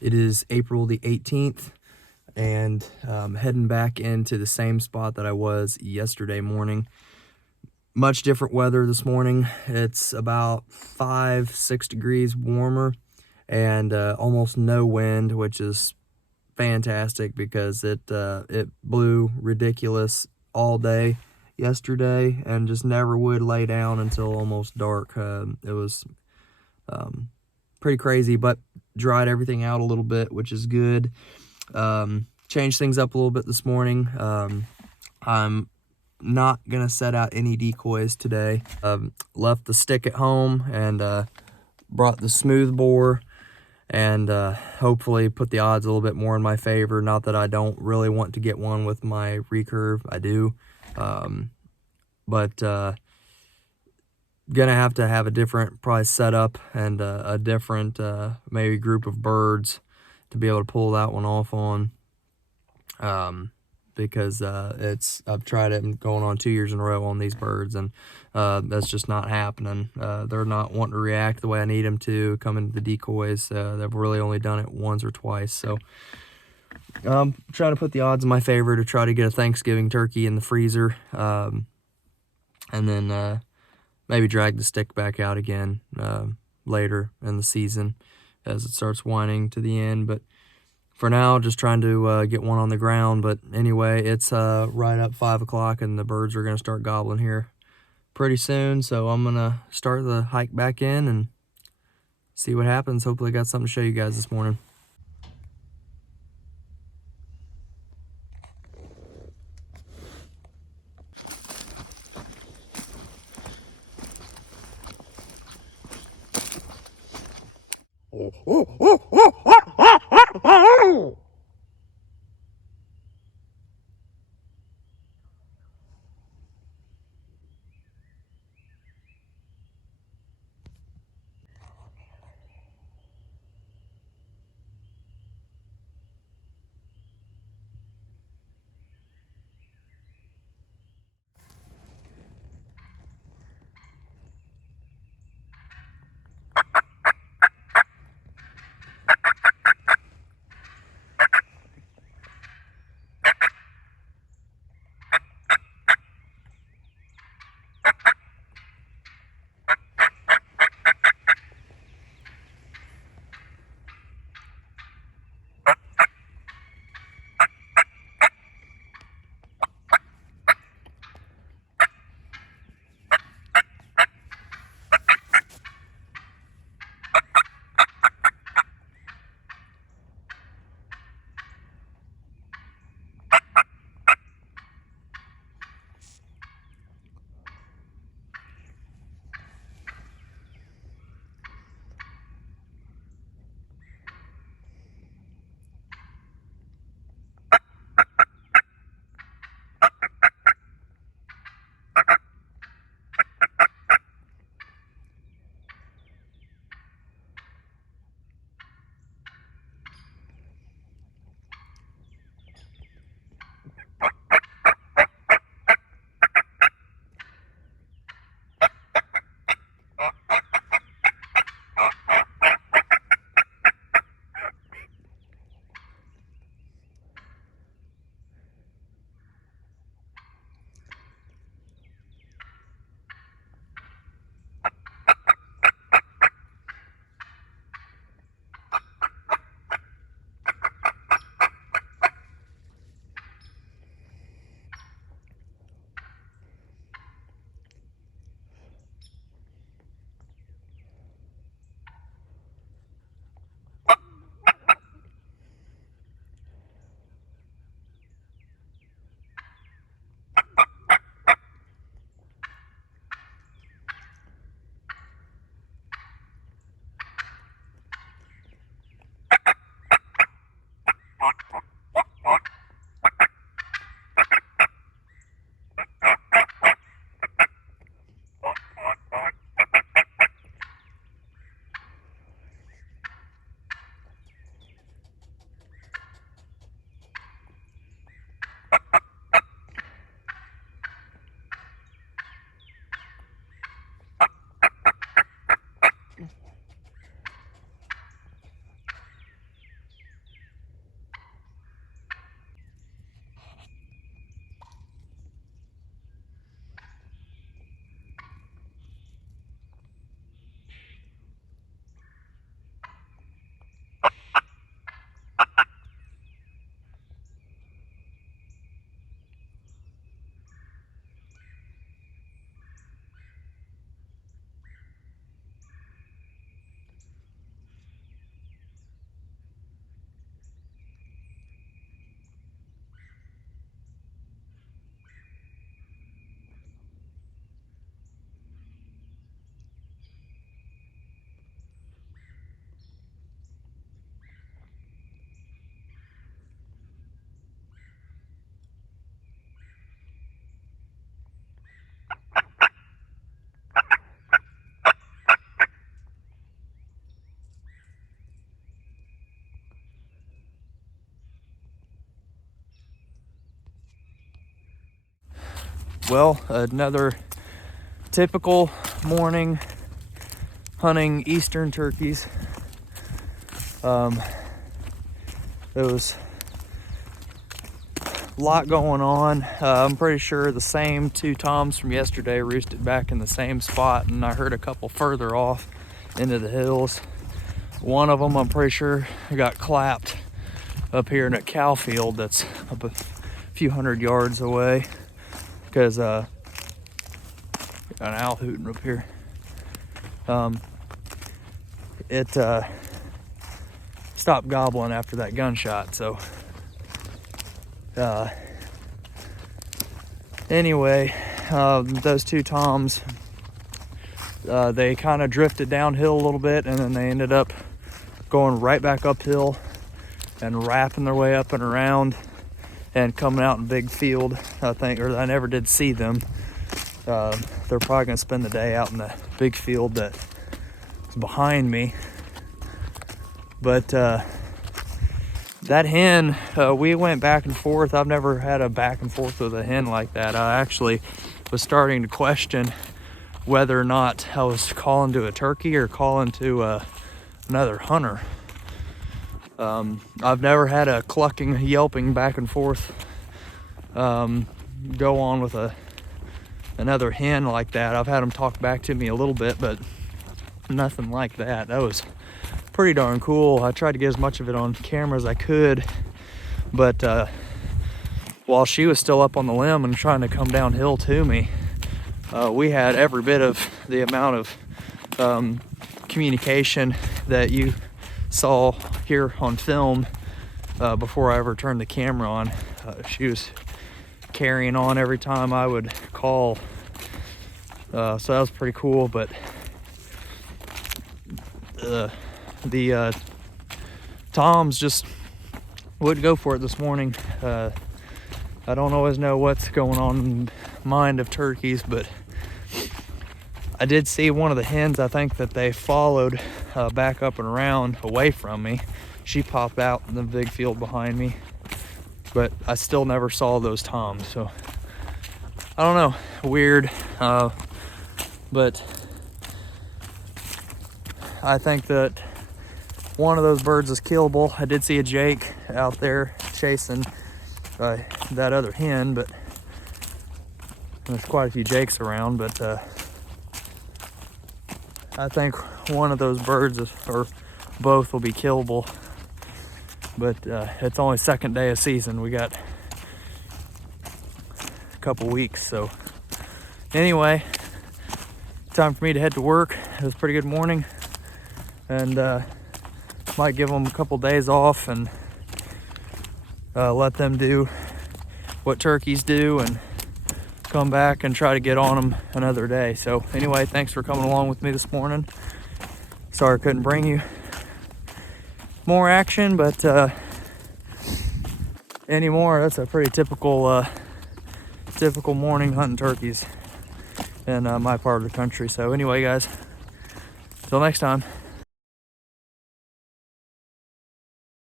It is April the 18th, and heading back into the same spot that I was yesterday morning. Much different weather this morning. It's about 5-6 degrees warmer, and almost no wind, which is fantastic because it blew ridiculous all day yesterday and just never would lay down until almost dark. It was pretty crazy, but dried everything out a little bit, which is good. Changed things up a little bit this morning. I'm not gonna set out any decoys today. Left the stick at home and brought the smooth bore, and hopefully put the odds a little bit more in my favor. Not that I don't really want to get one with my recurve, I do, but gonna have to have a different probably setup and a different maybe group of birds to be able to pull that one off on, because I've tried it and going on 2 years in a row on these birds, and that's just not happening. They're not wanting to react the way I need them to come into the decoys. They've really only done it once or twice, so I'm trying to put the odds in my favor to try to get a Thanksgiving turkey in the freezer, and then maybe drag the stick back out again later in the season as it starts winding to the end. But for now, just trying to get one on the ground. But anyway, it's right up 5 o'clock, and the birds are going to start gobbling here pretty soon. So I'm going to start the hike back in and see what happens. Hopefully I got something to show you guys this morning. Well, another typical morning hunting eastern turkeys. There was a lot going on. I'm pretty sure the same two toms from yesterday roosted back in the same spot, and I heard a couple further off into the hills. One of them, I'm pretty sure, got clapped up here in a cow field that's up a few hundred yards away, because got an owl hooting up here. It stopped gobbling after that gunshot. So anyway, those two toms, they kind of drifted downhill a little bit, and then they ended up going right back uphill and wrapping their way up and around and coming out in big field, I think, or I never did see them. They're probably gonna spend the day out in the big field that is behind me. But that hen, we went back and forth. I've never had a back and forth with a hen like that. I actually was starting to question whether or not I was calling to a turkey or calling to another hunter. I've never had a clucking, yelping back and forth go on with another hen like that. I've had them talk back to me a little bit, but nothing like that. That was pretty darn cool. I tried to get as much of it on camera as I could, but while she was still up on the limb and trying to come downhill to me, we had every bit of the amount of communication that you saw here on film before I ever turned the camera on. She was carrying on every time I would call, so that was pretty cool. But the toms just wouldn't go for it this morning. I don't always know what's going on in the mind of turkeys, but I did see one of the hens, I think, that they followed back up and around away from me. She popped out in the big field behind me, but I still never saw those toms. So I don't know, weird, but I think that one of those birds is killable. I did see a jake out there chasing that other hen, but there's quite a few jakes around. But I think one of those birds or both will be killable. But it's only second day of season. We got a couple weeks. So anyway, time for me to head to work. It was a pretty good morning, and might give them a couple days off and let them do what turkeys do and come back and try to get on them another day. So anyway, thanks for coming along with me this morning. Sorry I couldn't bring you more action, but anymore. That's a pretty typical typical morning hunting turkeys in my part of the country. So anyway, guys, till next time.